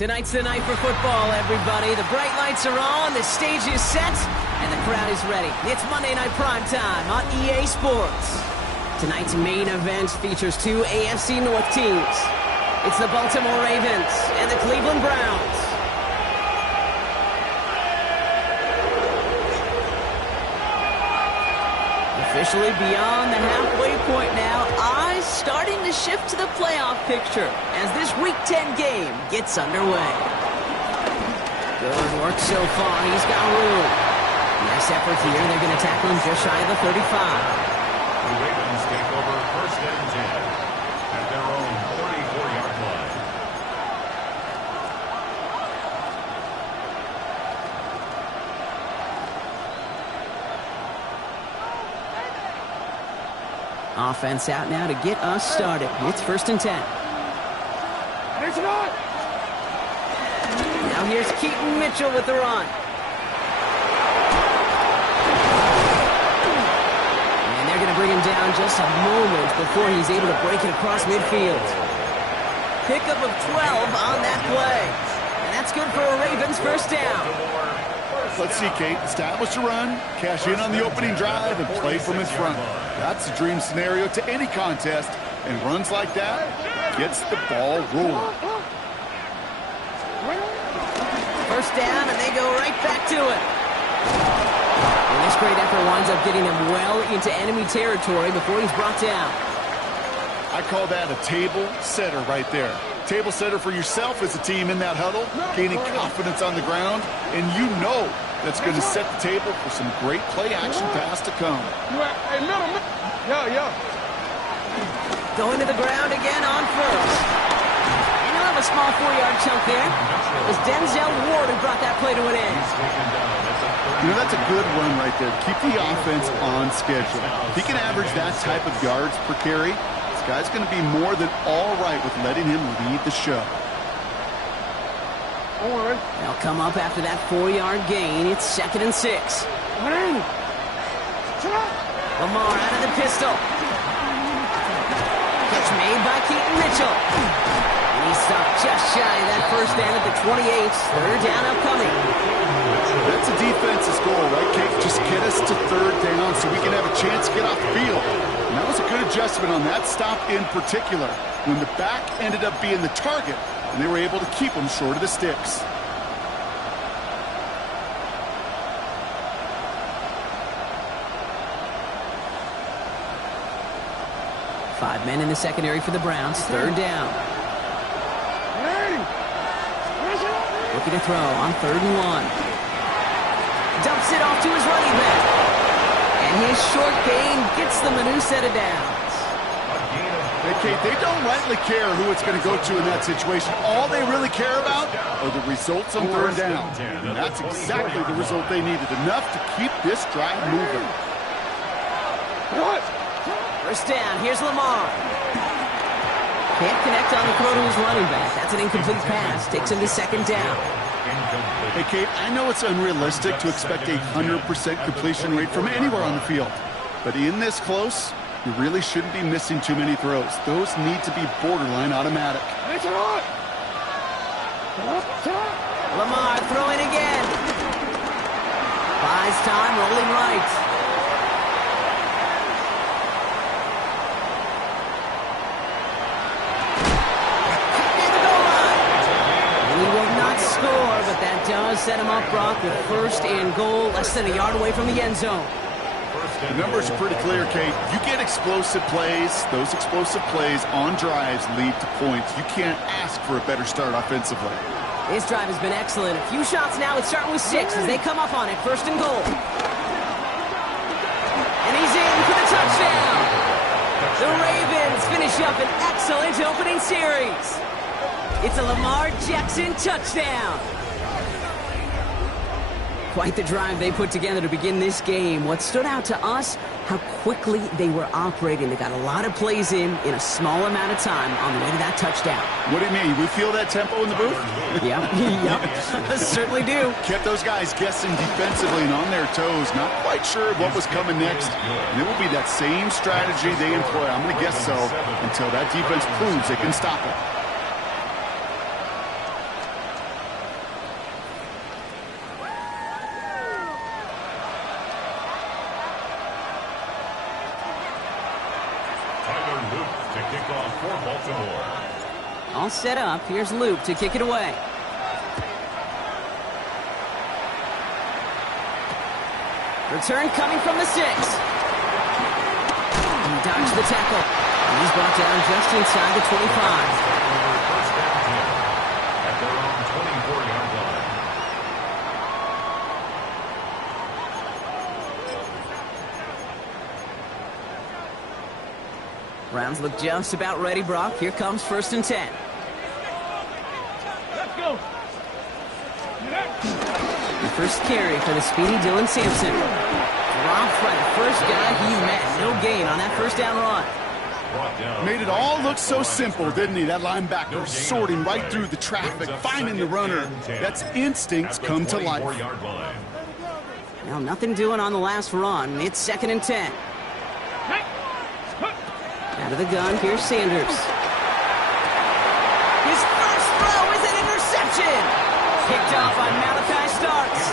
Tonight's the night for football, everybody. The bright lights are on, the stage is set, and the crowd is ready. It's Monday Night Primetime on EA Sports. Tonight's main event features two AFC North teams. It's the Baltimore Ravens and the Cleveland Browns. Officially beyond the halfway point now, eyes starting to shift to the playoff picture as this Week 10 game gets underway. Good work so far. He's got room. Nice effort here. They're going to tackle him just shy of the 35. The Ravens take over 1st and 10 at their own 44-yard line. Offense out now to get us started. It's 1st and 10. Now here's Keaton Mitchell with the run. And they're going to bring him down just a moment before he's able to break it across midfield. Pickup of 12 on that play. And that's good for a Ravens 1st down. Let's see, Kate. Establish a run, cash in on the opening drive, and play from in front. That's a dream scenario to any contest, and runs like that gets the ball rolling. 1st down, and they go right back to it. And this great effort winds up getting him well into enemy territory before he's brought down. I call that a table setter right there. Table setter for yourself as a team in that huddle, gaining confidence on the ground, and you know that's going to set the table for some great play-action pass to come. Going to the ground again on 1st. And he'll have a small 4-yard chunk there. It was Denzel Ward who brought that play to an end. You know, that's a good run right there. Keep the offense on schedule. If he can average that type of yards per carry, this guy's going to be more than all right with letting him lead the show. They'll come up after that 4-yard gain. It's 2nd and 6. Lamar out of the pistol. Catch made by Keaton Mitchell. And he's stopped just shy of that 1st down at the 28. 3rd down upcoming. That's a defense's goal, right, Kate? Just get us to 3rd down so we can have a chance to get off the field. And that was a good adjustment on that stop in particular, when the back ended up being the target, and they were able to keep him short of the sticks. Five men in the secondary for the Browns. 3rd down. Looking to throw on 3rd and 1. Dumps it off to his running back. And his short gain gets them a new set of downs. Hey, Kate, they don't rightly care who it's going to go to in that situation. All they really care about are the results on 3rd down. And that's exactly the result they needed. Enough to keep this drive moving. 1st down. Here's Lamar. Can't connect on the throw to his running back. That's an incomplete pass. Takes him to 2nd down. Hey, Kate, I know it's unrealistic to expect a 100% completion rate from anywhere on the field. But in this close, you really shouldn't be missing too many throws. Those need to be borderline automatic. Lamar throwing again. Buys time, rolling right. Score, but that does set him up, Brock, with 1st and goal, less than a yard away from the end zone. The numbers are pretty clear, Kate. You get explosive plays. Those explosive plays on drives lead to points. You can't ask for a better start offensively. This drive has been excellent. A few shots now. It's starting with 6 as they come up on it. 1st and goal. And he's in for the touchdown. The Ravens finish up an excellent opening series. It's a Lamar Jackson touchdown. Quite the drive they put together to begin this game. What stood out to us, how quickly they were operating. They got a lot of plays in a small amount of time on the way to that touchdown. What do you mean? We feel that tempo in the booth? Yep, certainly do. Kept those guys guessing defensively and on their toes, not quite sure what was coming next. And it will be that same strategy they employ, I'm going to guess so, until that defense proves they can stop it. All set up. Here's Luke to kick it away. Return coming from the 6. He dodged the tackle. And he's brought down just inside the 25. First down 10 at their own 24-yard line. Browns look just about ready, Brock. Here comes 1st and 10. Let's go. The first carry for the speedy Dylan Sampson. Dropped by the first guy he met. No gain on that first down run. Made it all look so simple, didn't he? That linebacker sorting right through the traffic, finding the runner. That's instincts come to life. Now, nothing doing on the last run. It's 2nd and 10. Out of the gun, here's Sanders. His first throw is an interception. Kicked off on Malachi Starks.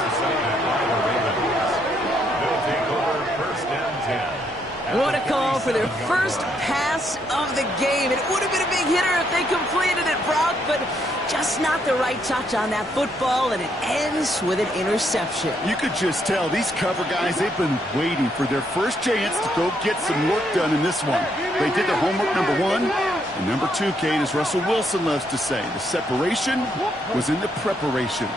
They'll take over 1st and 10. What a call for their first pass of the game. It would have been a big hitter if they completed it, Brock, but just not the right touch on that football, and it ends with an interception. You could just tell these cover guys, they've been waiting for their first chance to go get some work done in this one. They did their homework, number one. And number two, Kate, as Russell Wilson loves to say, the separation was in the preparation.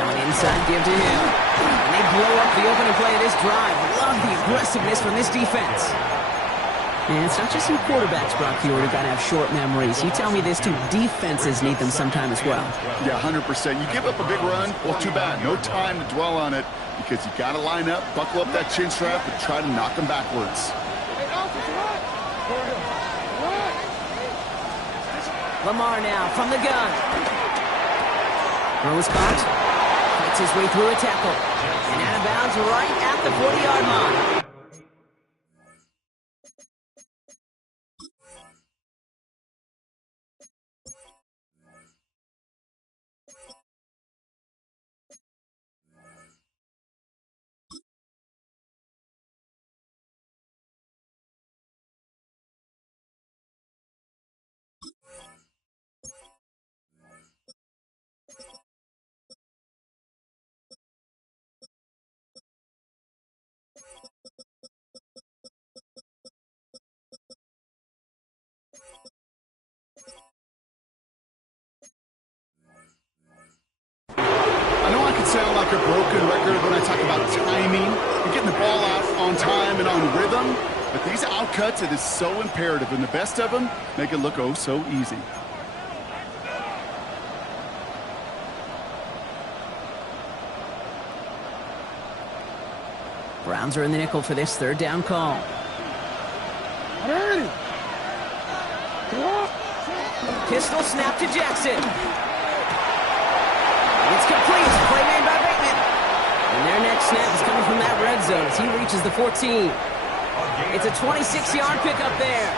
Going inside, give to him. And they blow up the opening play of this drive. Love the aggressiveness from this defense. And it's not just some quarterbacks, Brock, who got to have short memories. You tell me this, too. Defenses need them sometime as well. Yeah, 100%. You give up a big run, well, too bad. No time to dwell on it because you got to line up, buckle up that chin strap, and try to knock them backwards. Lamar now from the gun. Throws caught. Fights his way through a tackle. And out of bounds right at the 40-yard line. I know I can sound like a broken record when I talk about timing and getting the ball out on time and on rhythm, but these outcuts, it is so imperative, and the best of them make it look oh so easy. Browns are in the nickel for this 3rd down call. Pistol snap to Jackson. It's complete. Play made by Bateman. And their next snap is coming from that red zone as he reaches the 14. It's a 26-yard pickup there.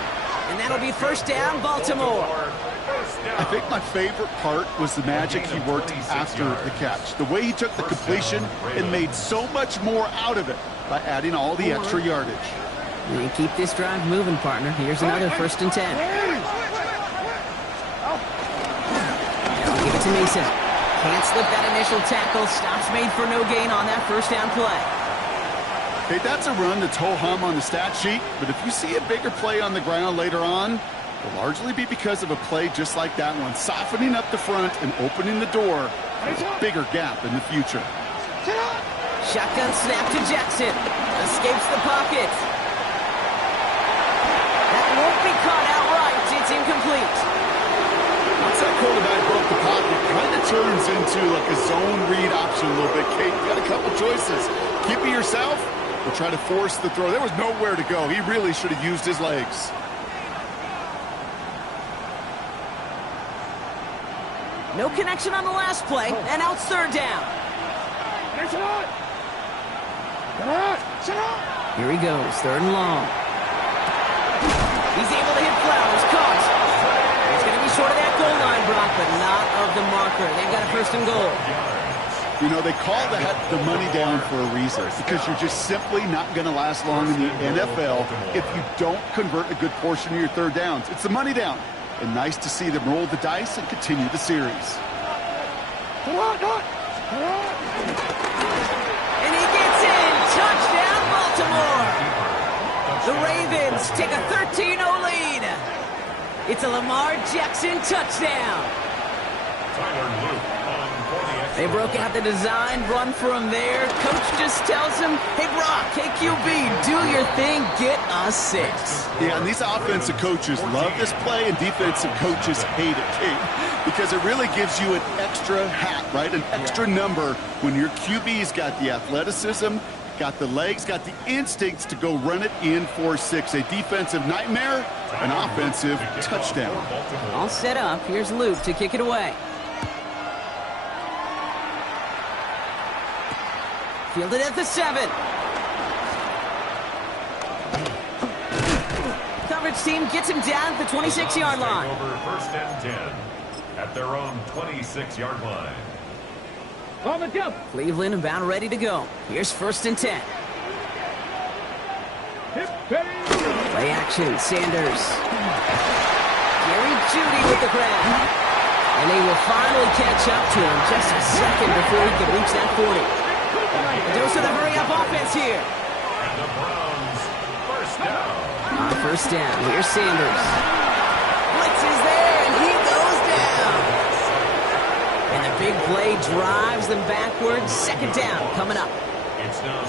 And that'll be 1st down, Baltimore. I think my favorite part was the magic he worked after the catch. The way he took the completion and made so much more out of it by adding all the extra yardage. And keep this drive moving, partner. Here's another 1st and 10. They'll give it to Mason. Can't slip that initial tackle. Stops made for no gain on that 1st down play. Hey, that's a run that's ho-hum on the stat sheet, but if you see a bigger play on the ground later on, it'll largely be because of a play just like that one, softening up the front and opening the door for a bigger gap in the future. Shotgun snap to Jackson. Escapes the pocket. That won't be caught outright. It's incomplete. Once that quarterback broke the pocket, it kind of turns into like a zone read option a little bit. Kate, you got a couple choices. Keep it yourself or try to force the throw. There was nowhere to go. He really should have used his legs. No connection on the last play, and now it's 3rd down. Here he goes, 3rd and long. He's able to hit Flowers, caught. He's going to be short of that goal line, Brock, but not of the marker. They've got a 1st and goal. You know, they call that the money down for a reason, because you're just simply not going to last long in the NFL if you don't convert a good portion of your 3rd downs. It's the money down. And nice to see them roll the dice and continue the series. And he gets in. Touchdown, Baltimore. The Ravens take a 13-0 lead. It's a Lamar Jackson touchdown. Tyler Luke on for the They broke out the design, run from there. Coach just tells him, hey, Brock, hey, QB, do your thing, get a 6. Yeah, and these offensive coaches love this play, and defensive coaches hate it, Kate, because it really gives you an extra hat, right? An extra number when your QB's got the athleticism, got the legs, got the instincts to go run it in for 6. A defensive nightmare, an offensive touchdown. All set up. Here's Luke to kick it away. Fielded at the 7. Coverage team gets him down at the 26-yard line. Over first and 10 at their own 26-yard line. Cleveland about ready to go. Here's first and 10. Play action, Sanders. Jerry Jeudy with the grab. And they will finally catch up to him just a second before he could reach that 40. A dose of the hurry-up offense here. And the Browns, first down. On first down, here's Sanders. Blitz is there, and he goes down. And the big play drives them backwards. Second down coming up.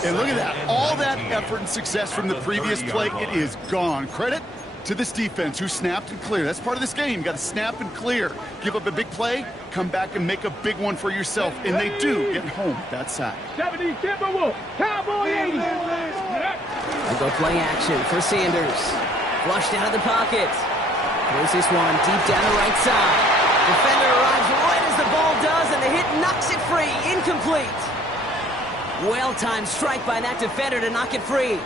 And look at that. All that effort and success from the previous play, it is gone. Credit to this defense who snapped and cleared. That's part of this game. You got to snap and clear. Give up a big play, come back and make a big one for yourself. And they do get home that sack. 70 Timberwolves, Cowboy 80. They go play action for Sanders. Flushed out of the pocket. Throws this one deep down the right side. Defender arrives right as the ball does, and the hit knocks it free. Incomplete. Well-timed strike by that defender to knock it free.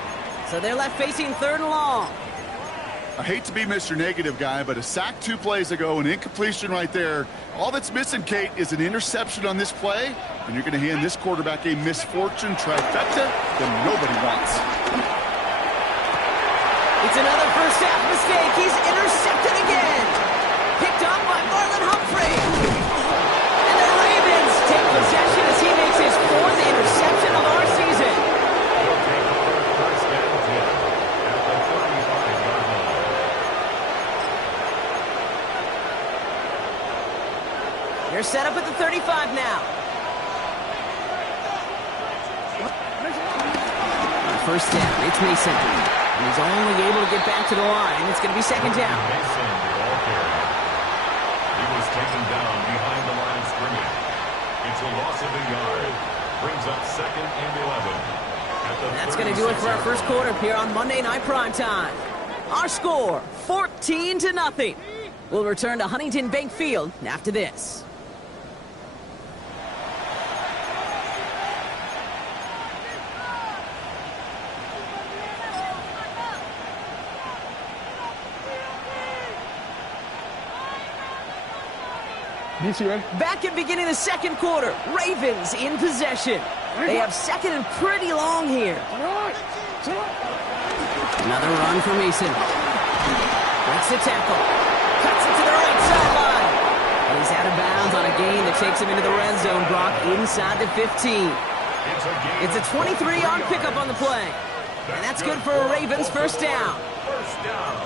So they're left facing third and long. I hate to be Mr. Negative guy, but a sack 2 plays ago, an incompletion right there. All that's missing, Kate, is an interception on this play, and you're going to hand this quarterback a misfortune trifecta that nobody wants. It's another first half mistake. He's intercepted again. Picked up by Marlon Humphrey. And the Ravens take possession as he makes his 4th interception of our season. First and 10 at the 35-yard line. They're set up at the 35 now. On first down, it's Mason. And he's only able to get back to the line. It's going to be second down. Mason, the ball carrier. He was taken down behind the line of scrimmage. It's a loss of a yard. Brings up second and 11. That's going to do it for our first quarter here on Monday Night Primetime. Our score, 14-0. We'll return to Huntington Bank Field after this. Back at beginning of the second quarter, Ravens in possession. They have second and pretty long here. Another run for Mason. Breaks the tackle. Cuts it to the right sideline. And he's out of bounds on a gain that takes him into the red zone, Brock, inside the 15. It's a 23-yard pickup on the play. And that's good for a Ravens first down.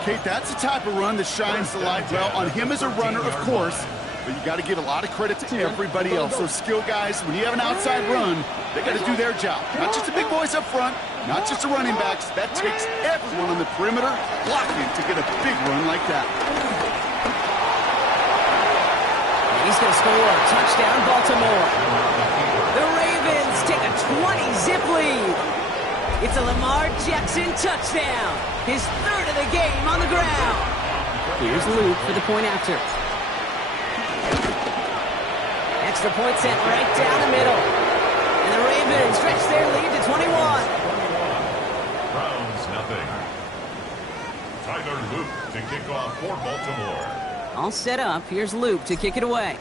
Kate, that's the type of run that shines the light well on him as a runner, of course. But you got to give a lot of credit to everybody else. Those skill guys, when you have an outside run, they got to do their job. Not just the big boys up front, not just the running backs. That takes everyone on the perimeter blocking to get a big run like that. And he's going to score. Touchdown, Baltimore. The Ravens take a 20-zip lead. It's a Lamar Jackson touchdown. His 3rd of the game on the ground. Here's Luke for the point after. Extra point sent right down the middle. And the Ravens stretch their lead to 21. Browns, nothing. Tyler Luke to kick off for Baltimore. All set up. Here's Luke to kick it away.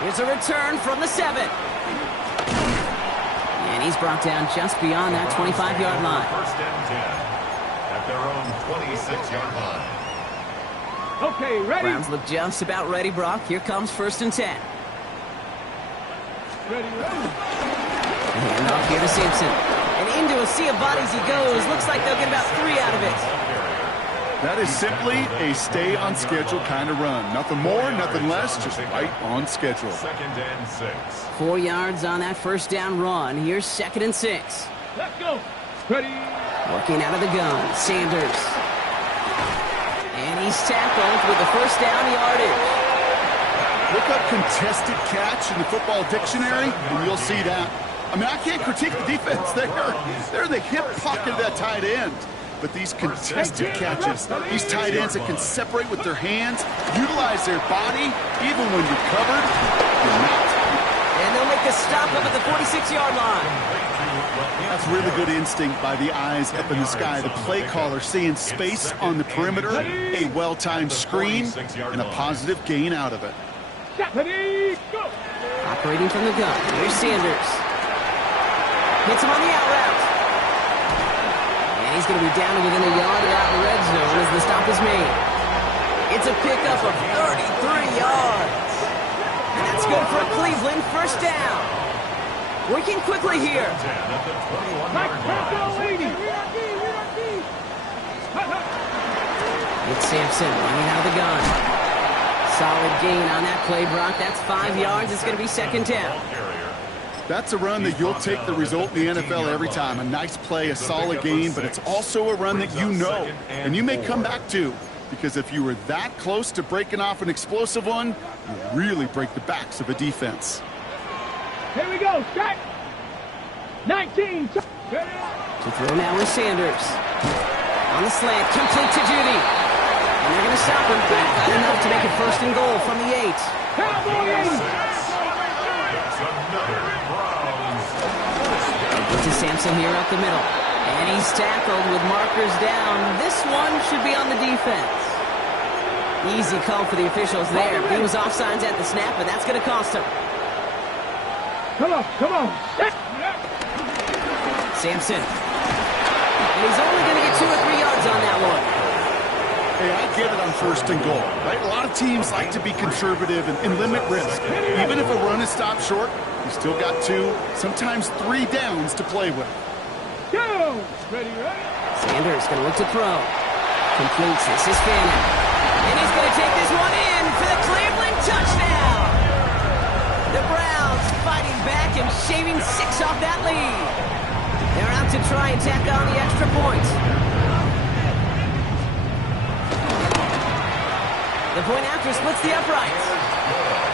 Here's a return from the 7. And he's brought down just beyond that 25-yard line. First and 10 at their own 26-yard line. Okay, ready? Browns look just about ready, Brock. Here comes first and 10. Ready. Hand off here to Simpson. And into a sea of bodies he goes. Looks like they'll get about 3 out of it. That is simply a stay-on-schedule kind of run. Nothing more, nothing less, just right on schedule. 2nd and 6. 4 yards on that first down run. Here's 2nd and 6. Let's go. Ready. Working out of the gun, Sanders. And he's tackled with the first down yardage. Look up contested catch in the football dictionary, and you'll see that. I mean, I can't critique the defense there. They're in the hip pocket of that tight end. But these contested catches, these tight ends that can separate with their hands, utilize their body, even when you're covered, you're not. And they'll make a stop up at the 46-yard line. That's really good instinct by the eyes up in the sky. The play caller seeing space on the perimeter, a well-timed screen, and a positive gain out of it. Ready, go. Operating from the gun. Here's Sanders. Hits him on the out route. And he's going to be down to within a yard of that red zone as the stop is made. It's a pickup of 33 yards. And that's good for a Cleveland first down. Working quickly here. It's Sampson running out of the gun. Solid gain on that play, Brock. That's 5 yards. It's going to be 2nd down. That's a run that you'll take the result in the NFL every time. A nice play, a solid gain, but it's also a run that you know, and you may come back to, because if you were that close to breaking off an explosive one, you really break the backs of a defense. Here we go. Strike. 19. To throw now is Sanders. On the slant, complete to Judy. And they're going to stop him, but not enough to make it 1st and goal from the 8. Cowboys. To Sampson here up the middle. And he's tackled with markers down. This one should be on the defense. Easy call for the officials there. He was offsides at the snap, but that's going to cost him. Come on, come on. Sampson. And he's only going to get 2 or 3 yards on that one. Hey, I get it on 1st and goal, right? A lot of teams like to be conservative and limit risk. Even if a run is stopped short, you still got 2, sometimes 3 downs to play with. Go! Ready, ready. Sanders going to look to throw. Completes. This is Fannin. And he's going to take this one in for the Cleveland touchdown. The Browns fighting back and shaving 6 off that lead. They're out to try and tack on the extra point. The point after splits the uprights.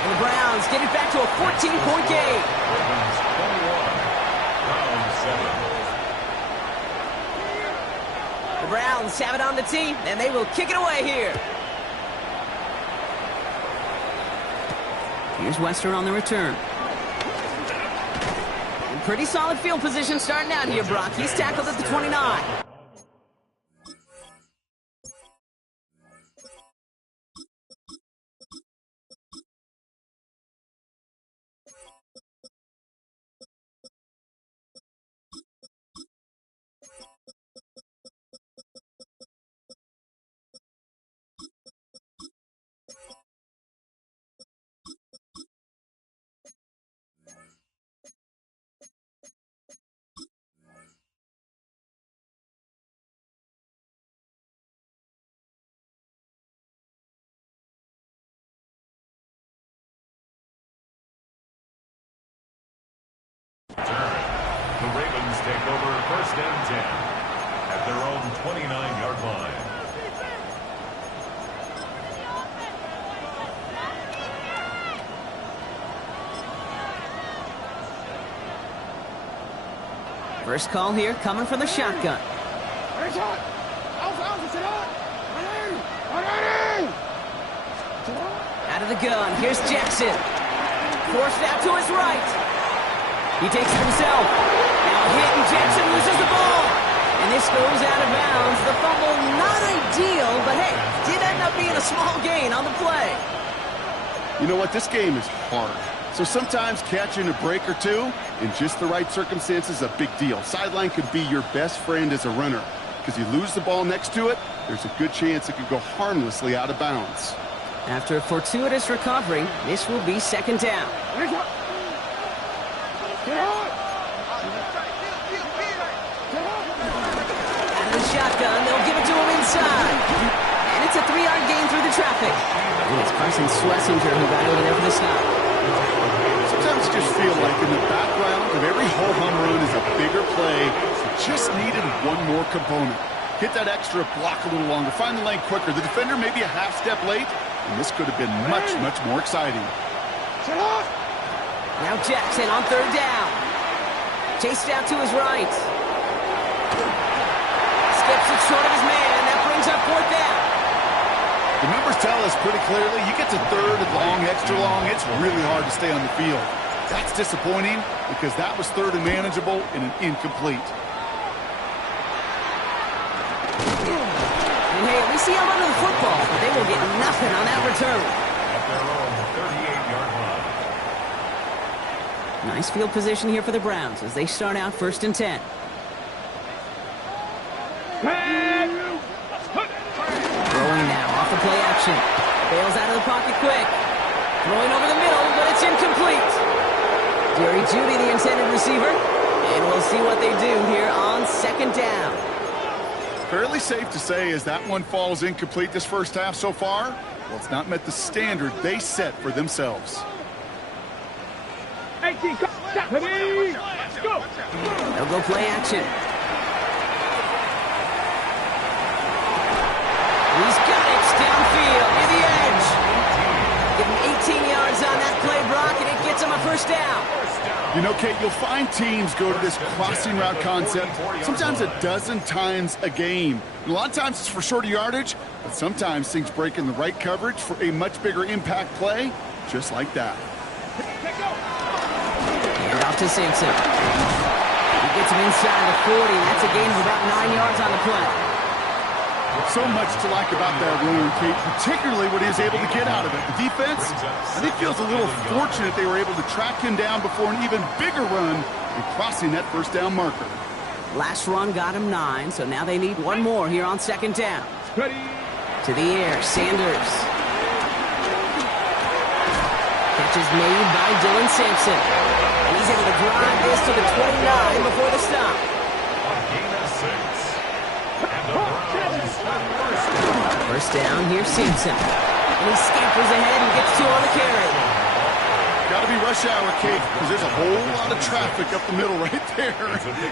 And the Browns get it back to a 14-point game. The Browns have it on the tee, and they will kick it away here. Here's Wester on the return. In pretty solid field position starting out here, Brock. He's tackled at the 29. The Ravens take over 1st and 10 at their own 29-yard line. First call here coming from the shotgun. Out of the gun, here's Jackson. Forced out to his right. He takes it himself. Now hit, and Jackson loses the ball. And this goes out of bounds. The fumble, not ideal, but hey, did end up being a small gain on the play. You know what? This game is hard. So sometimes catching a break or 2 in just the right circumstances is a big deal. Sideline could be your best friend as a runner, because you lose the ball next to it, there's a good chance it could go harmlessly out of bounds. After a fortuitous recovery, this will be 2nd down. Out of the shotgun, they'll give it to him inside. 3-yard gain through the traffic. And it's Carson Schlesinger who got over there for the stop. Sometimes you just feel like in the background of every ho-hum run is a bigger play. It just needed one more component. Hit that extra block a little longer. Find the lane quicker. The defender may be a half step late, and this could have been much, much more exciting. Now Jackson on 3rd down. Chased out to his right. Skips it short of his man. That brings up 4th down. The numbers tell us pretty clearly, you get to 3rd and long, extra long, it's really hard to stay on the field. That's disappointing because that was 3rd and manageable and an incomplete. And hey, at least he held onto the football, but they will get nothing on that return. At their own 38-yard line. Nice field position here for the Browns as they start out 1st and 10. Throwing now off the play action. Bails out of the pocket quick. Throwing over the middle, but it's incomplete. Jerry Jeudy, the intended receiver. And we'll see what they do here on 2nd down. Fairly safe to say as that one falls incomplete this first half so far, well, it's not met the standard they set for themselves. 18, go. Ready? Let's go. They'll go play action. He's got it downfield near the edge. Give him 18 yards on that play, Brock, and it gets him a 1st down. You know, Kate, you'll find teams go to this crossing route concept sometimes a dozen times a game. And a lot of times it's for shorter yardage, but sometimes things break in the right coverage for a much bigger impact play, just like that. Hand off to Simpson. He gets him inside the 40. That's a gain of about 9 yards on the play. So much to like about that run, Kate, particularly what he was able to get out of it. The defense, I think, feels a little fortunate they were able to track him down before an even bigger run and crossing that 1st down marker. Last run got him 9, so now they need one more here on 2nd down. Ready? To the air, Sanders. Catch is made by Dylan Sampson. And he's able to drive this to the 29 before the stop. A gain of 6. And the Browns have 1st down, here's Sampson. And he scampers ahead and gets 2 on the carry. Got to be rush hour, Kate, because there's a whole lot of traffic up the middle right there.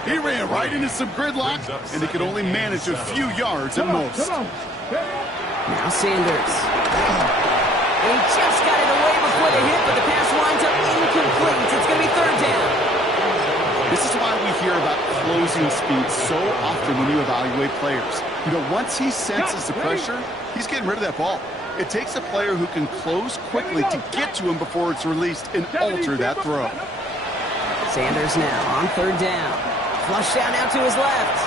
He ran right into some gridlock, and he could only manage a few yards at most. Come on. Now Sanders. And he just got it away before the hit, but the pass winds up incomplete. It's going to be 3rd down. This is why we hear about closing speed so often when you evaluate players. You know, once he senses the pressure, he's getting rid of that ball. It takes a player who can close quickly to get to him before it's released and alter that throw. Sanders now on 3rd down. Flush down out to his left.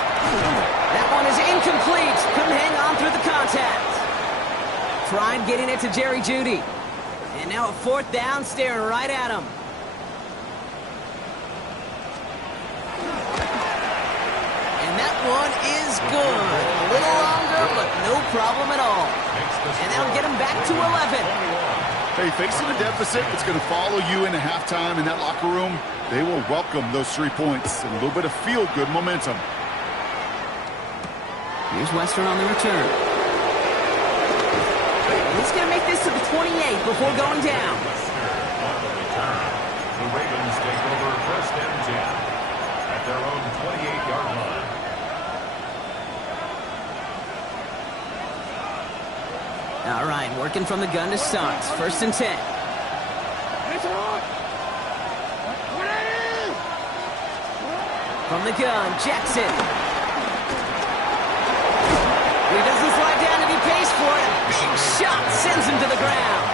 That one is incomplete. Couldn't hang on through the contact. Tried getting it to Jerry Jeudy. And now a 4th down staring right at him. And that one is good. A little longer, but no problem at all. And that'll get him back to 11. Hey, facing a deficit, it's going to follow you into halftime in that locker room. They will welcome those 3 points and a little bit of feel-good momentum. Here's Western on the return. He's going to make this to the 28 before going down. The Ravens take over 1st and 10 at their own 28-yard line. All right, working from the gun to start. 1st and 10. From the gun, Jackson. He doesn't slide down and he pays for it. A big shot sends him to the ground.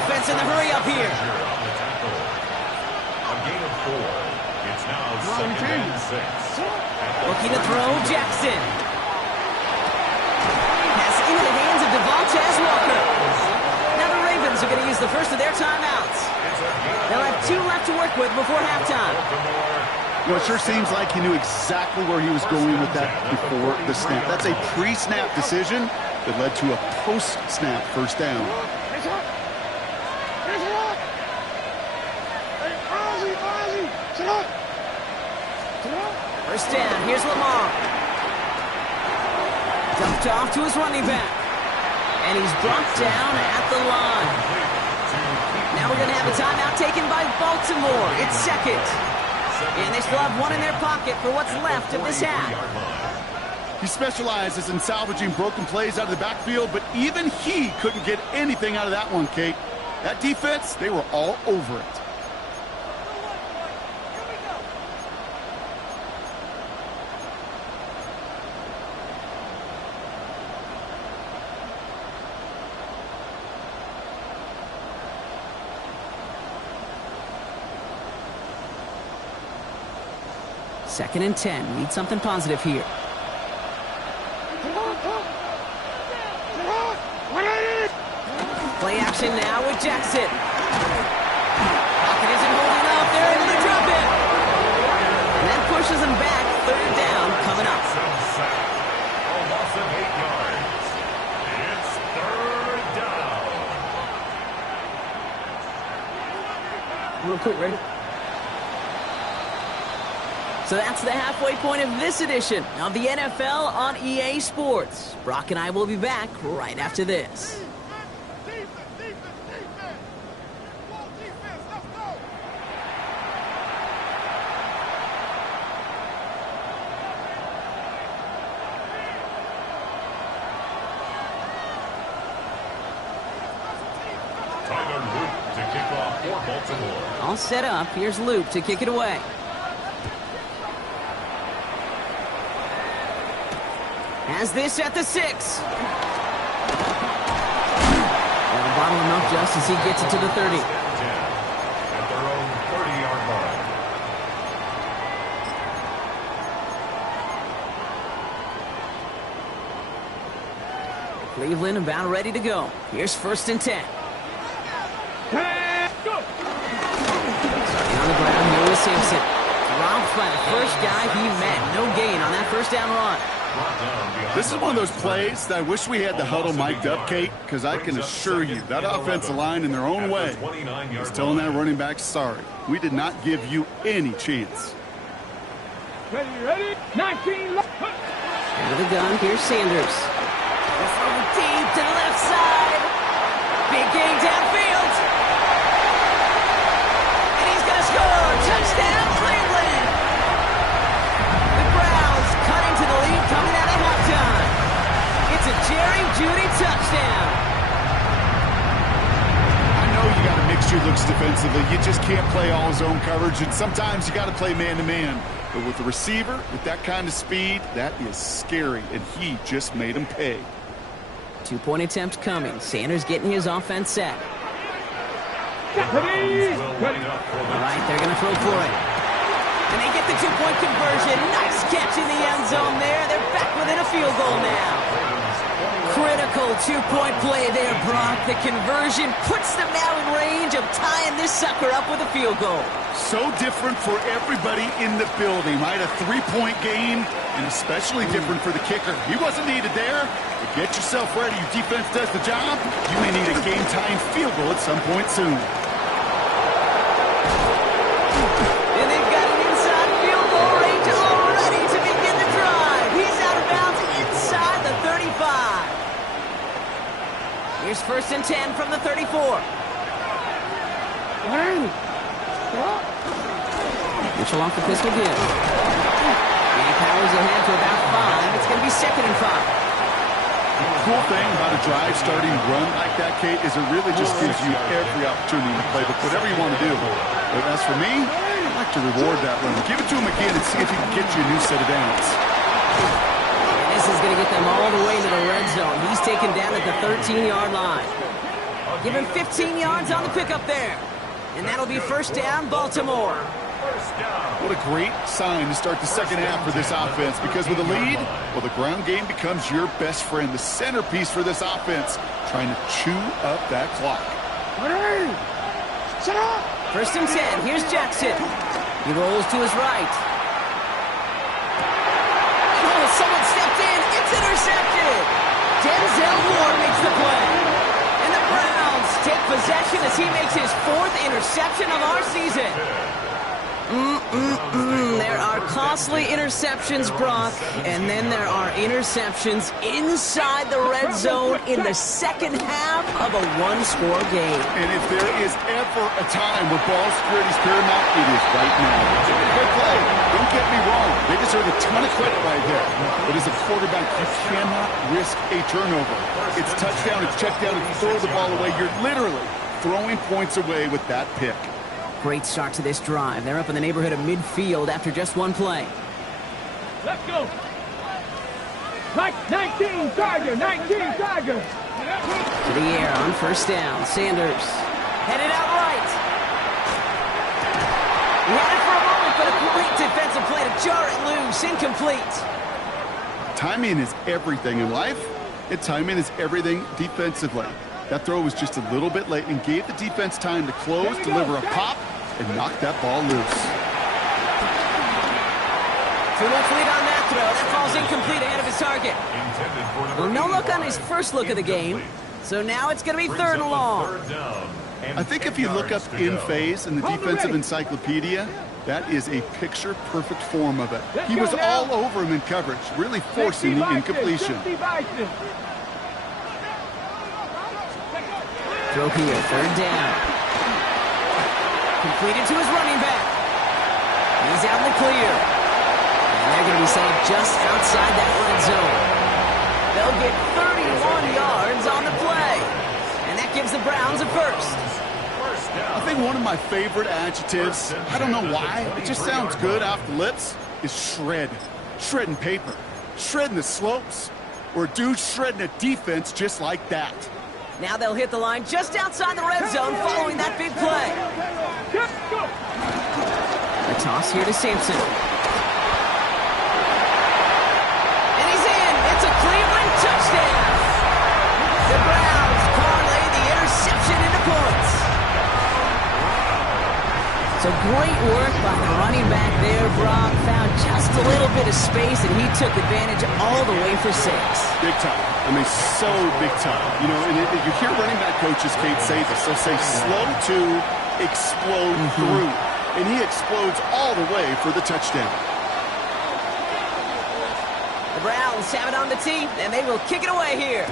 Offense in the hurry up here. A gain of 4. It's now 2nd and 6. Looking to throw, Jackson. Pass into the hands of Devontae Walker. Now the Ravens are going to use the first of their timeouts. They'll have 2 left to work with before halftime. Well, it sure seems like he knew exactly where he was going with that before the snap. That's a pre-snap decision that led to a post-snap 1st down. First down, here's Lamar. Dumped off to his running back. And he's brought down at the line. Now we're going to have a timeout taken by Baltimore. It's second. And they still have one in their pocket for what's left of this half. He specializes in salvaging broken plays out of the backfield, but even he couldn't get anything out of that one, Kate. That defense, they were all over it. Second and 10. Need something positive here. Play action now with Jackson. Pocket isn't holding up. They're able to drop it. And that pushes them back. Third down coming up. A loss of 8 yards. It's third down. Real quick, ready? So that's the halfway point of this edition of the NFL on EA Sports. Brock and I will be back right after this. All set up. Here's Luke to kick it away. Has this at the 6. That'll bottle him up just as he gets it to the 30. At their own 30-yard line. Cleveland about ready to go. Here's first and 10. Starting on the ground, here is Simpson. Dropped by the first guy he met. No gain on that first down run. This is one of those plays that I wish we had the huddle mic'd up, Kate, because I can assure you that offensive line in their own way is telling that running back, sorry, we did not give you any chance. Ready? 19 left. Out of the gun, here's Sanders. This over deep to the left side. Big game downfield. And he's going to score. Touchdown, Cleveland. The Browns cutting to the lead coming out of halftime. It's a Jerry Jeudy touchdown. I know you got to mix your looks defensively. You just can't play all zone coverage, and sometimes you got to play man-to-man. But with the receiver, with that kind of speed, that is scary, and he just made him pay. 2-point attempt coming. Sanders getting his offense set. All right, they're going to throw for it. And they get the 2-point conversion. Nice catch in the end zone there. They're back within a field goal now. Critical 2-point play there, Brock. The conversion puts them now in range of tying this sucker up with a field goal. So different for everybody in the building, right? A 3-point game, and especially different for the kicker. He wasn't needed there. But get yourself ready. Your defense does the job. You may need a game-tying field goal at some point soon. And they've got an inside field goal range already to begin the drive. He's out of bounds inside the 35. Here's first and 10 from the 34. Mitchell off the pistol again. And he powers ahead to about 5. It's going to be second and 5. The cool thing about a drive starting run like that, Kate, is it really just gives you every opportunity to play with whatever you want to do. But as for me, I like to reward that run. Give it to him again and see if he can get you a new set of downs. And this is going to get them all the way to the red zone. He's taken down at the 13-yard line. Give him 15 yards on the pickup there. And that'll be first down, Baltimore. What a great sign to start the second half for this offense, because with a lead, well, the ground game becomes your best friend, the centerpiece for this offense, trying to chew up that clock. First and 10. Here's Jackson. He rolls to his right. Oh, someone stepped in. It's intercepted. Denzel Ward makes the play. And the Browns take possession as he makes his 4th interception of our season. There are costly interceptions, Brock, and then there are interceptions inside the red zone in the second half of a one-score game. And if there is ever a time where ball security is paramount, it is right now. Good play. Don't get me wrong. They deserve a ton of credit right there. But as a quarterback, you cannot risk a turnover. It's touchdown, it's check down, it's throw the ball away. You're literally throwing points away with that pick. Great start to this drive. They're up in the neighborhood of midfield after just one play. Let's go. 19 Tiger, 19 Tiger. To the air on first down. Sanders headed out right. He had it for a moment, but a great defensive play to jar it loose. Incomplete. Timing is everything in life, and timing is everything defensively. That throw was just a little bit late and gave the defense time to close, deliver a pop, and knock that ball loose. Too much lead on that throw. That ball's incomplete ahead of his target. Well, no look on his first look of the game, so now it's going to be third and long. I think if you look up in phase in the defensive encyclopedia, that is a picture-perfect form of it. He was all over him in coverage, really forcing the incompletion. Throw here, third down. Completed to his running back. He's out in the clear. And they're going to be safe just outside that red zone. They'll get 31 yards on the play. And that gives the Browns a first. I think one of my favorite adjectives, I don't know why, it just sounds good off the lips, is shred. Shredding paper. Shredding the slopes. Or a dude shredding a defense just like that. Now they'll hit the line just outside the red zone following that big play. A toss here to Sampson. And he's in. It's a Cleveland touchdown. The Browns parlay the interception into points. So great work by the running back there, Brock. Found just a little bit of space, and he took advantage all the way for 6. Big time. I mean, so big time. You know, and you hear running back coaches, Kate, say this. They'll say slow to explode through. And he explodes all the way for the touchdown. The Browns have it on the tee, and they will kick it away here.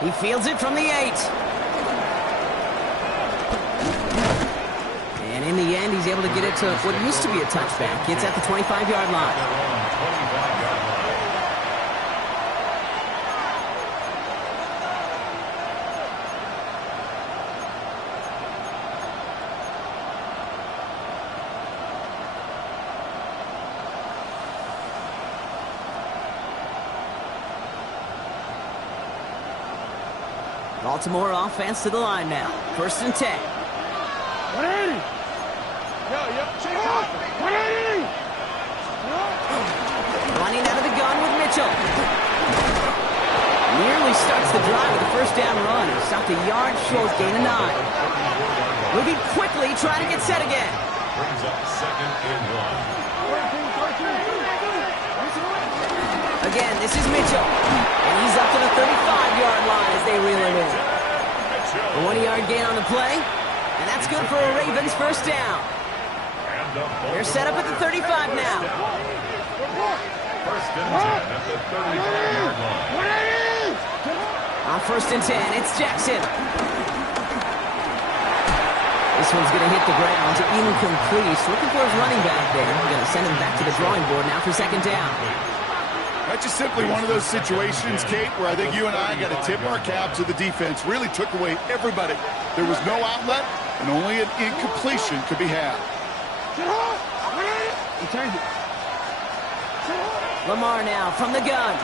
He fields it from the 8. And in the end, he's able to get it to what used to be a touchback. It's at the 25-yard line. Baltimore offense to the line now. First and 10. 180. Running out of the gun with Mitchell. Nearly starts the drive with a first down run. Stopped a yard short, gain of 9. Moving quickly, trying to get set again. Brings up second and 1. Again, this is Mitchell. And he's up to the 35-yard line as they reel him in. A 1-yard gain on the play. And that's good for a Ravens first down. They're set up at the 35 now. First and 10 at the 35-yard line. On first and 10, it's Jackson. This one's going to hit the ground to incomplete. Looking for his running back there. We're going to send him back to the drawing board now for second down. That's just simply one of those situations, Kate, where I think you and I got to tip our cap to the defense. Really took away everybody. There was no outlet, and only an incompletion could be had. Lamar now from the gun.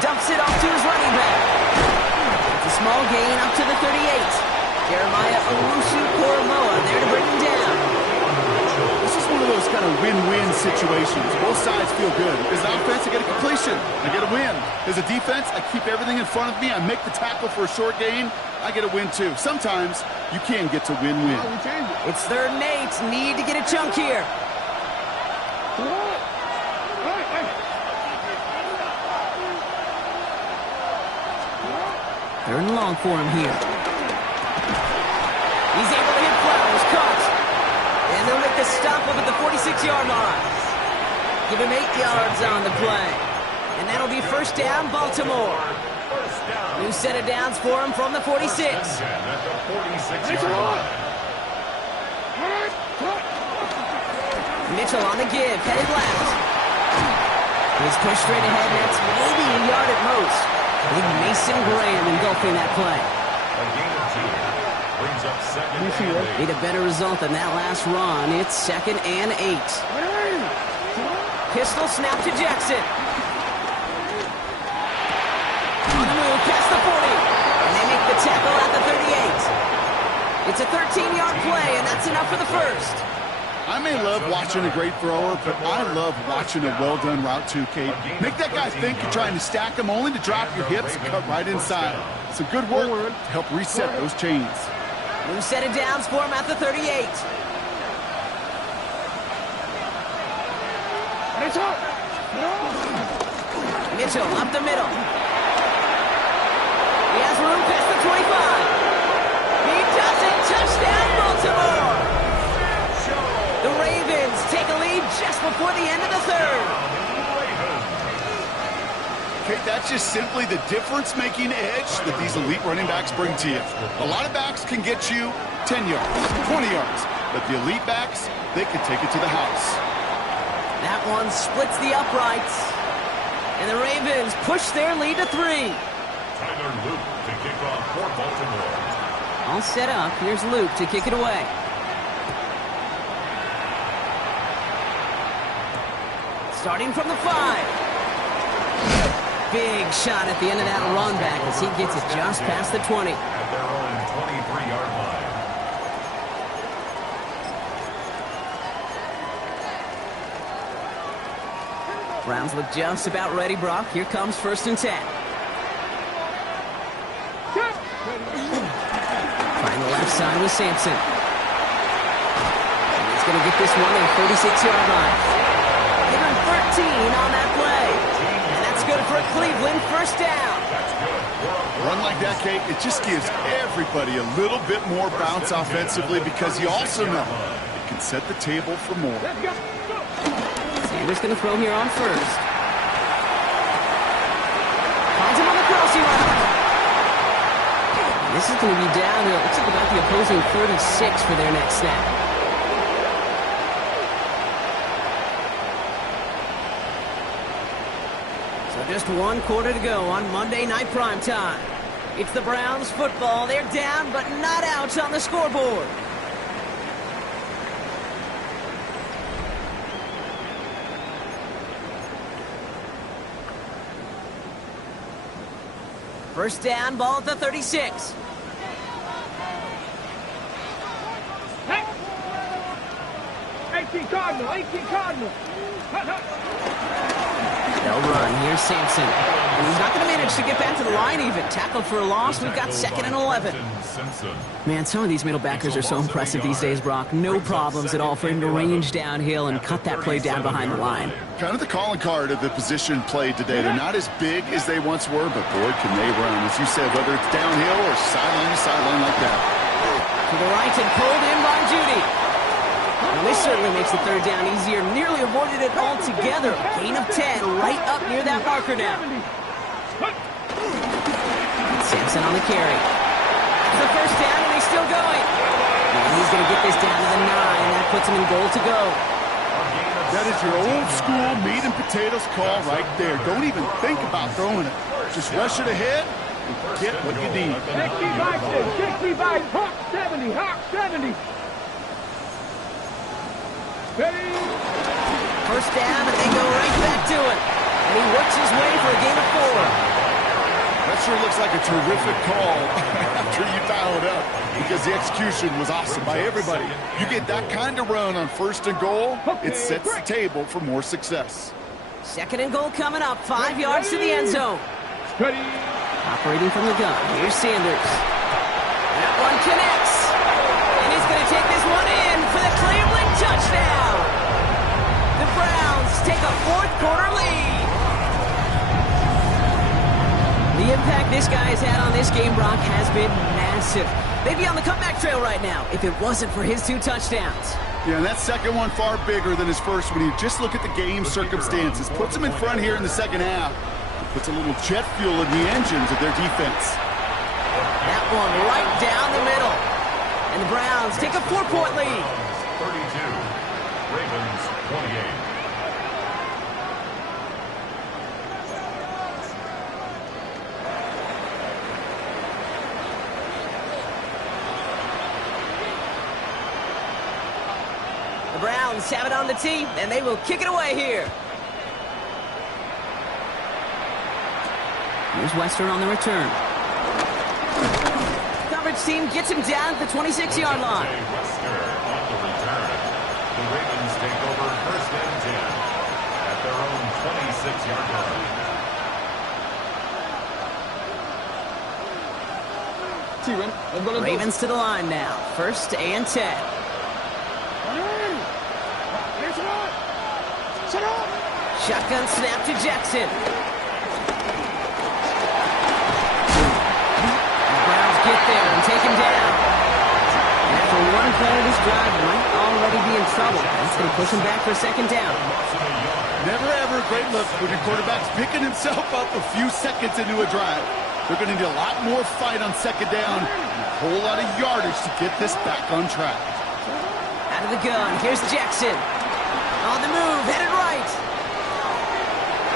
Dumps it off to his running back. It's a small gain up to the 38. Jeremiah Owusu-Koramoah there to bring him down. This is one of those kind of win-win situations. Both sides feel good. As an offense, I get a completion. I get a win. As a defense, I keep everything in front of me. I make the tackle for a short gain. I get a win, too. Sometimes you can get to win-win. It's third and 8. Need to get a chunk here. Third and long for him here. He's able to hit Flowers, caught. And they'll make the stop up at the 46-yard line. Give him 8 yards on the play. And that'll be first down, Baltimore. New set of downs for him from the 46. Mitchell on the give, headed left. He's pushed straight ahead, and that's maybe a yard at most. Big Mason Graham engulfing that play. A gain of 2. Brings up second and 8. Need a better result than that last run. It's 2nd and 8. Pistol snap to Jackson. On the move, past the 40. And they make the tackle at the 38. It's a 13-yard play, and that's enough for the first. I may love watching a great thrower, but I love watching a well-done route too, Kate. Make that guy think you're trying to stack him only to drop your hips and cut right inside. Some good work to help reset those chains. New set of downs for him at the 38. Mitchell up the middle. He has room past the 25. He does it. Touchdown, Baltimore. The Ravens take a lead just before the end of the third. Okay, that's just simply the difference-making edge that these elite running backs bring to you. A lot of backs can get you 10 yards, 20 yards, but the elite backs, they can take it to the house. That one splits the uprights, and the Ravens push their lead to 3. Tyler Luke to kick off for Baltimore. All set up. Here's Luke to kick it away. Starting from the 5. Big shot at the end of that run back as he gets it just past the 20. At their own 23-yard line. Browns look just about ready, Brock. Here comes 1st and 10. Find the left side with Sampson. And he's going to get this one at the 36-yard line. Give him 13 on that play. And that's good for a Cleveland first down. A run like that, Kate, it just gives everybody a little bit more bounce offensively because you also know it can set the table for more. Sanders going to throw here on 1st. Finds him on the crossing route. This is going to be down to, it looks like about the opposing 36 for their next snap. Just 1 quarter to go on Monday Night Primetime. It's the Browns football. They're down, but not out on the scoreboard. First down, ball at the 36. Hey! 18 Cardinal, 18 Cardinal. They'll run. Here's Sampson. And he's not going to manage to get back to the line even. Tackled for a loss. We've got 2nd and 11. Man, some of these middle backers are so impressive these days, Brock. No problems at all for him to range downhill and cut that play down behind the line. Kind of the calling card of the position played today. They're not as big as they once were, but boy, can they run. As you said, whether it's downhill or sideline to sideline like that. To the right and pulled in by Judy. Well, this certainly makes the 3rd down easier. Nearly avoided it altogether. Gain of 10 right up near that marker now. Sampson on the carry. It's the first down, and he's still going. And he's going to get this down to the 9. That puts him in goal to go. That is your old school meat and potatoes call right there. Don't even think about throwing it. Just rush it ahead and get what you need. 65, Hawk 70, Hawk 70. First down, and they go right back to it. And he works his way for a gain of 4. That sure looks like a terrific call after you dial it up because the execution was awesome by everybody. You get that kind of run on 1st and goal, it sets the table for more success. 2nd and goal coming up, 5 yards to the end zone. Operating from the gun, here's Sanders. That one connects. And he's going to take this one in for the Cleveland touchdown. The Browns take a 4th quarter lead. The impact this guy has had on this game, Brock, has been massive. They'd be on the comeback trail right now if it wasn't for his 2 touchdowns. Yeah, and that second one far bigger than his first when you just look at the game circumstances. Puts him in front here in the second half. Puts a little jet fuel in the engines of their defense. That one right down the middle. And the Browns take a 4-point lead. 32, Ravens 28. The Browns have it on the tee, and they will kick it away here. Here's Western on the return. Coverage team gets him down at the 26-yard line. Western on the return. The Ravens take over first and 10 at their own 26-yard line. Ravens to the line now. First and 10. Shotgun snap to Jackson. The Browns get there and take him down. And after one play of this drive, might already be in trouble. That's going to push him back for a second down. Never ever a great look when your quarterback's picking himself up a few seconds into a drive. They're going to need a lot more fight on second down and a whole lot of yardage to get this back on track. Out of the gun, here's Jackson. On the move, headed right.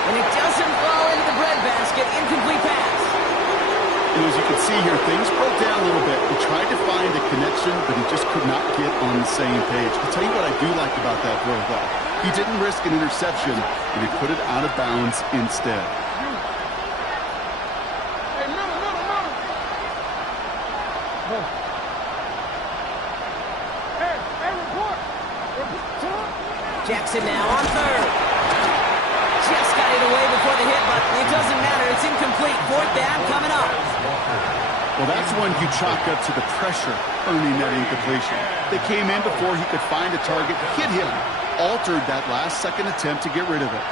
And it doesn't fall into the breadbasket. Incomplete pass. And as you can see here, things broke down a little bit. He tried to find a connection, but he just could not get on the same page. I'll tell you what I do like about that throw, though. He didn't risk an interception, and he put it out of bounds instead. Hey, report. Jackson now on third. Just got it away before the hit, but it doesn't matter. It's incomplete. Fourth down coming up. Well, that's one you chalk up to the pressure earning that incompletion. They came in before he could find a target, hit him, altered that last-second attempt to get rid of it.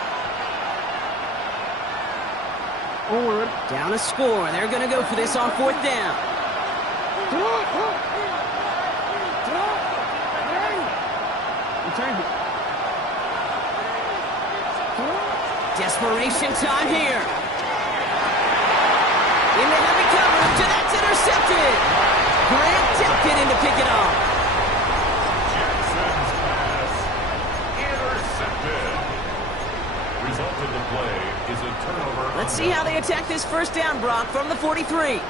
Down a score, and they're going to go for this on fourth down. Desperation time here. Into heavy coverage, and that's intercepted. Grant Delpit in to pick it off. Jackson's pass intercepted. Result of the play is a turnover. Let's see how they attack this first down, Brock, from the 43.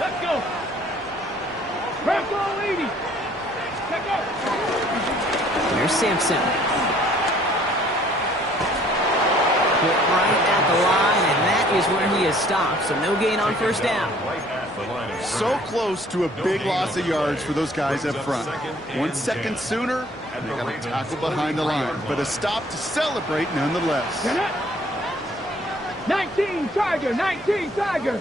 Let's go. Press on, lady. Check out. Here's Sampson. Hit right at the line, and that is where he is stopped, so no gain on first down. Right at the line of So scrimmage. close to a big loss of yards for those guys up front. 1 second sooner, and they got a tackle behind the line, but a stop to celebrate nonetheless. 19 Tiger, 19 Tiger.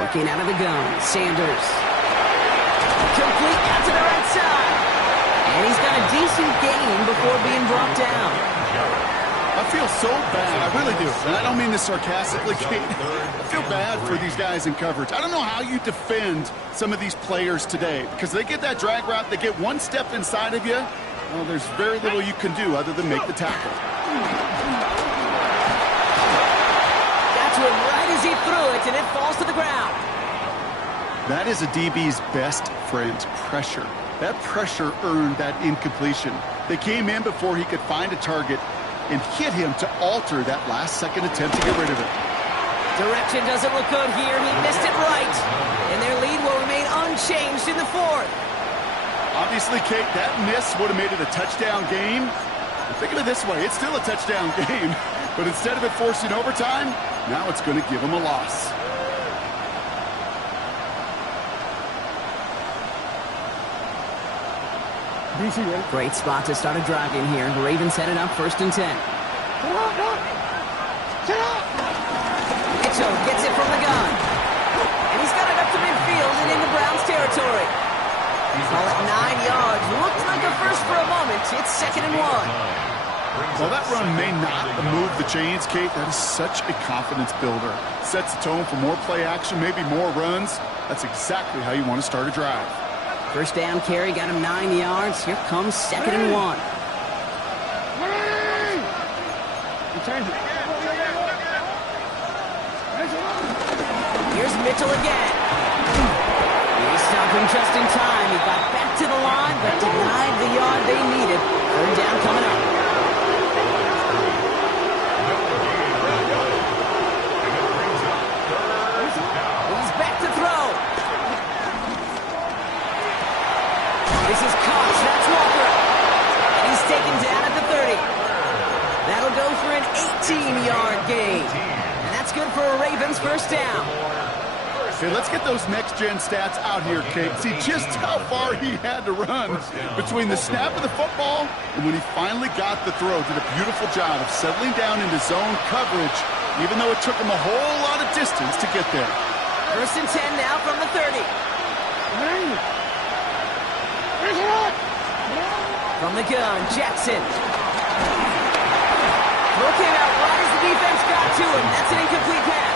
Working out of the gun, Sanders. Complete out to the right side. And he's got a decent gain before being brought down. I feel so bad, I really do. And I don't mean this sarcastically, Kate. I feel bad for these guys in coverage. I don't know how you defend some of these players today, because they get that drag route, they get one step inside of you, well, there's very little you can do other than make the tackle. Got to him right as he threw it, and it falls to the ground. That is a DB's best friend, pressure. That pressure earned that incompletion. They came in before he could find a target and hit him to alter that last-second attempt to get rid of it. Direction doesn't look good here. He missed it right. And their lead will remain unchanged in the fourth. Obviously, Kate, that miss would have made it a touchdown game. But think of it this way, it's still a touchdown game. But instead of it forcing overtime, now it's going to give them a loss. Great spot to start a drive in here. The Ravens headed up first and 10. Mitchell gets it from the gun. And he's got it up to midfield and into Browns territory. Call it 9 yards. Looked like a first for a moment. It's 2nd and 1. While that run may not move the chains, Kate, that is such a confidence builder. Sets the tone for more play action, maybe more runs. That's exactly how you want to start a drive. First down carry, got him 9 yards. Here comes 2nd and 1. Here's Mitchell again. He stopped him just in time. He got back to the line, but denied the yard they needed. 3rd down coming up. He's back to throw. This is Cox. That's Walker. And he's taken down at the 30. That'll go for an 18-yard gain. And that's good for a Ravens first down. Okay, let's get those next-gen stats out here, Kate. See just how far he had to run between the snap of the football and when he finally got the throw. Did a beautiful job of settling down into zone coverage, even though it took him a whole lot of distance to get there. 1st and 10 now from the 30. From the gun, Jackson. Throw came out right as the defense got to him. That's an incomplete pass.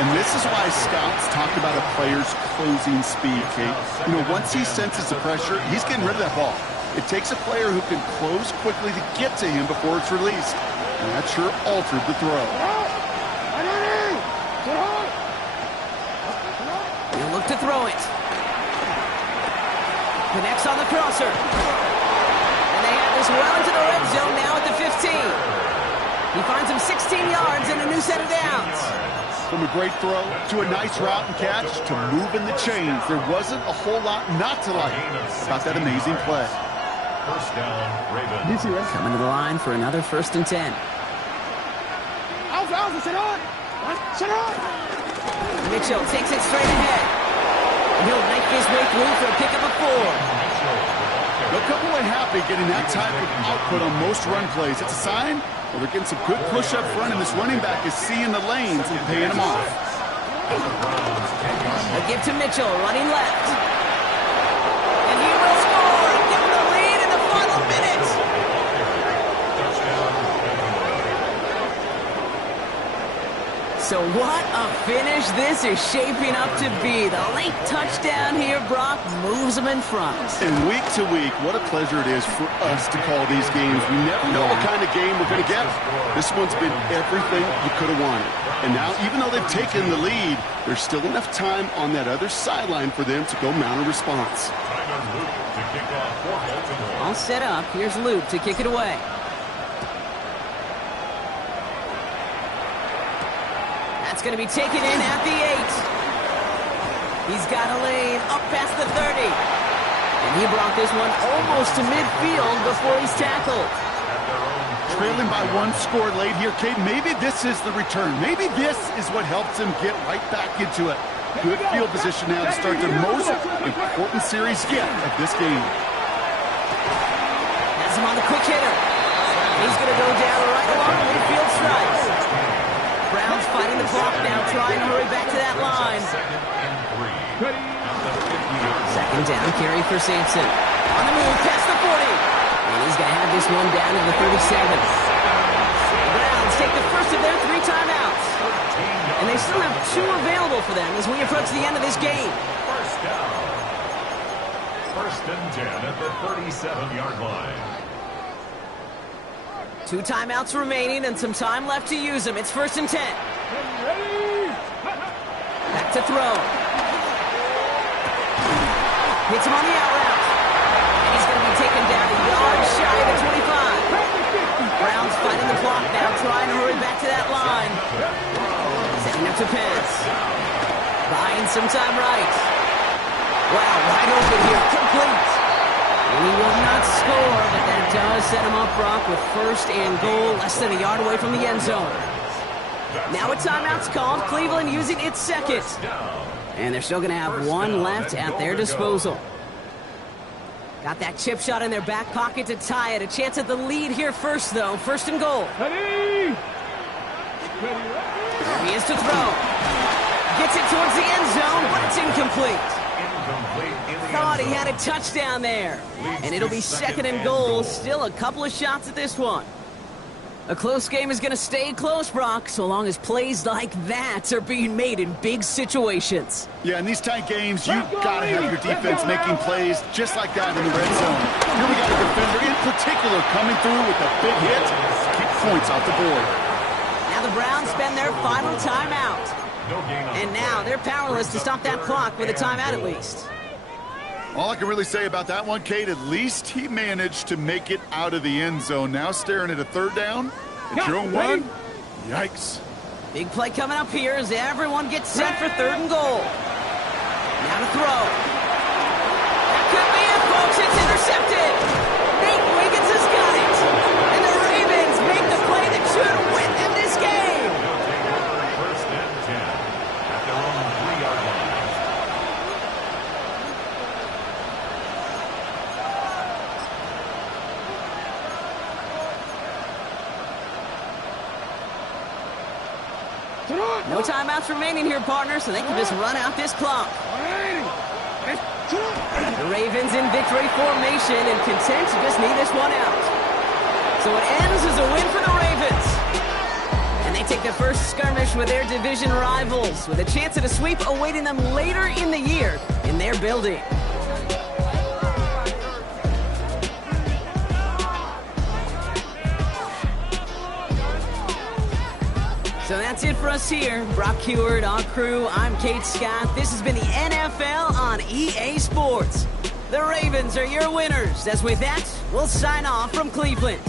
And this is why scouts talk about a player's closing speed, Kate. You know, once he senses the pressure, he's getting rid of that ball. It takes a player who can close quickly to get to him before it's released. And that sure altered the throw. He'll look to throw it. Connects on the crosser. And they have this well into the red zone now at the 15. He finds him 16 yards and a new set of downs. From a great throw to a nice route and catch to moving the chains, there wasn't a whole lot not to like about that amazing play. First down, Ravens. Coming to the line for another 1st and 10. Mitchell takes it straight ahead. And he'll make his way through for a pickup of 4. They'll come away happy getting that type of output on most run plays. It's a sign well, they're getting some good push up front, and this running back is seeing the lanes and paying them off. A give to Mitchell, running left. And he will score and give him the lead in the final minutes. So what a finish this is shaping up to be. The late touchdown here, Brock, moves them in front. And week to week, what a pleasure it is for us to call these games. We never know what kind of game we're going to get. This one's been everything you could have wanted. And now, even though they've taken the lead, there's still enough time on that other sideline for them to go mount a response. All set up. Here's Luke to kick it away. That's going to be taken in at the 8. He's got a lane up past the 30. And he brought this one almost to midfield before he's tackled. Trailing by 1 score late here, Kate. Maybe this is the return. Maybe this is what helps them get right back into it. Good field position now to start the most important series yet of this game. Has him on the quick hitter. He's going to go down right along the midfield stripes. Brown's fighting the clock now, trying to hurry back to that line. 2nd down carry for Sampson. On the move, past the 40. And he's going to have this one down to the 37. The Browns take the first of their 3 timeouts. And they still have 2 available for them as we approach the end of this game. First down. 1st and 10 at the 37-yard line. 2 timeouts remaining and some time left to use them. It's 1st and 10. Back to throw. Hits him on the out route. And he's going to be taken down a yard shy of the 25. Browns fighting the clock now, trying to hurry back to that line. Setting up to pass. Buying some time right. Wow, wide open here. Complete. And he will not score, but that does set him up, Brock, with 1st and goal, less than a yard away from the end zone. Now a timeout's called. Cleveland using its 2nd. And they're still going to have 1 left at their disposal. Got that chip shot in their back pocket to tie it. A chance at the lead here first, though. 1st and goal. Ready. There he is to throw. Gets it towards the end zone, but it's incomplete. Incomplete in the thought he had a touchdown there. And it'll be second and goal. Still a couple of shots at this one. A close game is going to stay close, Brock, so long as plays like that are being made in big situations. Yeah, in these tight games, you've got to have your defense making plays just like that in the red zone. Here we got a defender in particular coming through with a big hit to keep points off the board. Now the Browns spend their final timeout. And now they're powerless to stop that clock with a timeout at least. All I can really say about that one, Kate, at least he managed to make it out of the end zone. Now staring at a third down. It's your own one. Yikes. Big play coming up here as everyone gets set for third and goal. Now to throw. That could be it, folks. It's intercepted. Nate Wiggins has got it. And the Ravens make the play that should win them this game. First and 10 at their own 3-yard line. No timeouts remaining here, partner, so they can just run out this clock. The Ravens in victory formation and content to just need this one out. So it ends as a win for the Ravens. And they take their first skirmish with their division rivals with a chance at a sweep awaiting them later in the year in their building. So that's it for us here. Brock Heward, our crew, I'm Kate Scott. This has been the NFL on EA Sports. The Ravens are your winners. As with that, we'll sign off from Cleveland.